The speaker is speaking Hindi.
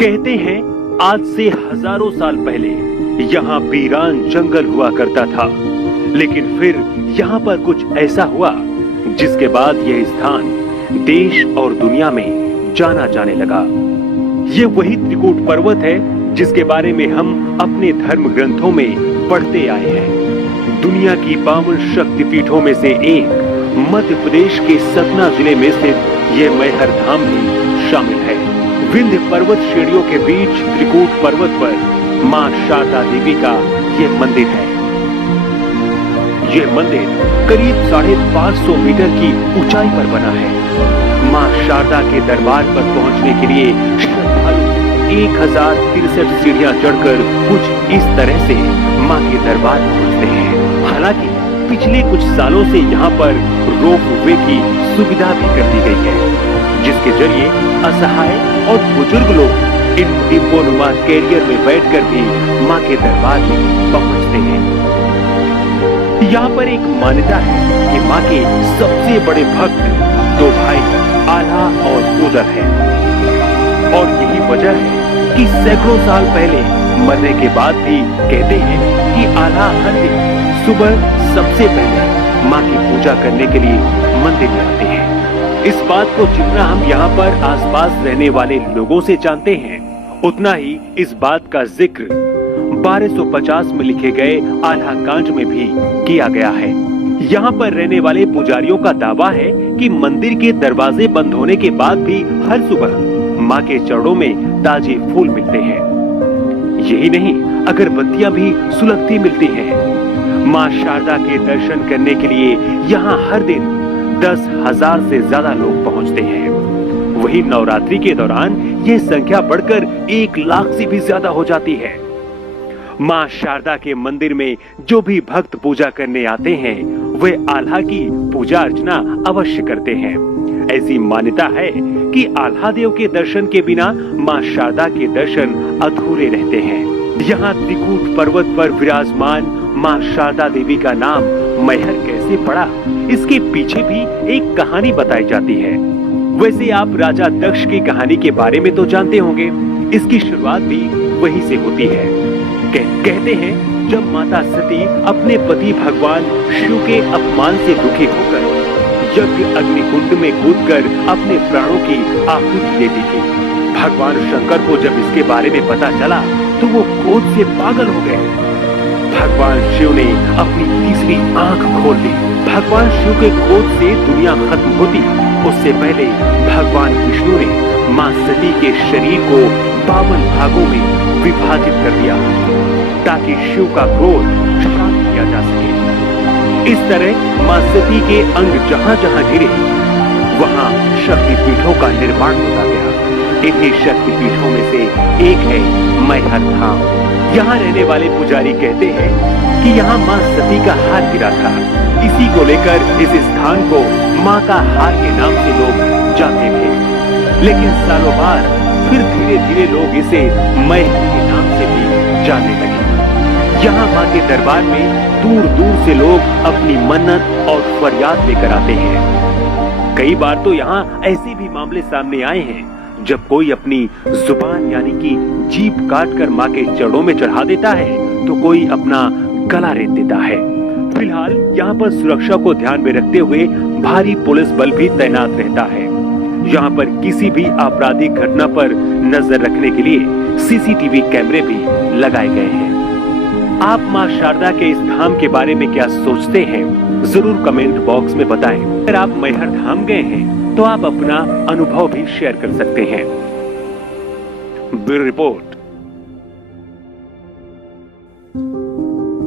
कहते हैं आज से हजारों साल पहले यहाँ वीरान जंगल हुआ करता था, लेकिन फिर यहाँ पर कुछ ऐसा हुआ जिसके बाद यह स्थान देश और दुनिया में जाना जाने लगा। ये वही त्रिकूट पर्वत है जिसके बारे में हम अपने धर्म ग्रंथों में पढ़ते आए हैं। दुनिया की 52 शक्तिपीठों में से एक मध्य प्रदेश के सतना जिले में स्थित ये मैहर धाम भी शामिल है। विंध्य पर्वत श्रेणियों के बीच त्रिकूट पर्वत पर मां शारदा देवी का ये मंदिर है। यह मंदिर करीब 550 मीटर की ऊंचाई पर बना है। मां शारदा के दरबार पर पहुंचने के लिए श्रद्धालु 1063 सीढ़ियां चढ़कर कुछ इस तरह से मां के दरबार पहुंचते हैं। हालांकि पिछले कुछ सालों से यहाँ पर रोपवे की सुविधा भी कर दी गई है, जिसके जरिए असहाय और बुजुर्ग लोग इन डिब्बोनुमा कैरियर में बैठकर भी मां के दरबार में पहुंचते हैं। यहाँ पर एक मान्यता है कि मां के सबसे बड़े भक्त दो भाई आल्हा और उदर हैं, और यही वजह है कि सैकड़ों साल पहले मरने के बाद भी कहते हैं कि आल्हा हर दिन सुबह सबसे पहले मां की पूजा करने के लिए मंदिर में आते हैं। इस बात को जितना हम यहाँ पर आसपास रहने वाले लोगों से जानते हैं, उतना ही इस बात का जिक्र 1250 में लिखे गए आल्हा कांड में भी किया गया है। यहाँ पर रहने वाले पुजारियों का दावा है कि मंदिर के दरवाजे बंद होने के बाद भी हर सुबह मां के चरणों में ताजे फूल मिलते हैं। यही नहीं, अगरबत्तियां भी सुलगती मिलती हैं। मां शारदा के दर्शन करने के लिए यहाँ हर दिन 10,000 से ज्यादा लोग पहुँचते हैं। वही नवरात्रि के दौरान ये संख्या बढ़कर 1 लाख से भी ज्यादा हो जाती है। मां शारदा के मंदिर में जो भी भक्त पूजा करने आते हैं, वे आल्हा की पूजा अर्चना अवश्य करते हैं। ऐसी मान्यता है कि आल्हा देव के दर्शन के बिना मां शारदा के दर्शन अधूरे रहते हैं। यहाँ त्रिकूट पर्वत पर विराजमान मां शारदा देवी का नाम मैहर कैसे पड़ा, इसके पीछे भी एक कहानी बताई जाती है। वैसे आप राजा दक्ष की कहानी के बारे में तो जानते होंगे। इसकी शुरुआत भी वहीं से होती है। कहते हैं जब माता सती अपने पति भगवान शिव के अपमान से दुखी होकर यज्ञ अग्निकुंड में कूदकर अपने प्राणों की आहुति देती थी, भगवान शंकर को जब इसके बारे में पता चला तो वो क्रोध से पागल हो गए। भगवान शिव ने अपनी तीसरी आंख खोल दी। भगवान शिव के क्रोध से दुनिया खत्म होती उससे पहले भगवान विष्णु ने मां सती के शरीर को 52 भागों में विभाजित कर दिया ताकि शिव का क्रोध शांत किया जा सके। इस तरह मां सती के अंग जहां जहां गिरे वहां शक्तिपीठों का निर्माण होता गया। इन्हीं शक्तिपीठों में से एक है मैहर धाम। यहाँ रहने वाले पुजारी कहते हैं कि यहाँ मां सती का हार गिरा था। इसी को लेकर इस स्थान को मां का हार के नाम से लोग जानते थे, लेकिन सालों बाद फिर धीरे धीरे लोग इसे मैहर के नाम से भी जानने लगे। यहाँ मां के दरबार में दूर दूर से लोग अपनी मन्नत और फरियाद लेकर आते हैं। कई बार तो यहाँ ऐसे भी मामले सामने आए हैं जब कोई अपनी जुबान यानी कि जीभ काट कर मां के चरणों में चढ़ा देता है तो कोई अपना गला रेत देता है। फिलहाल यहाँ पर सुरक्षा को ध्यान में रखते हुए भारी पुलिस बल भी तैनात रहता है। यहाँ पर किसी भी आपराधिक घटना पर नजर रखने के लिए सीसीटीवी कैमरे भी लगाए गए हैं। आप मां शारदा के इस धाम के बारे में क्या सोचते हैं, जरूर कमेंट बॉक्स में बताएं। अगर आप मैहर धाम गए हैं तो आप अपना अनुभव भी शेयर कर सकते हैं। Bureau report.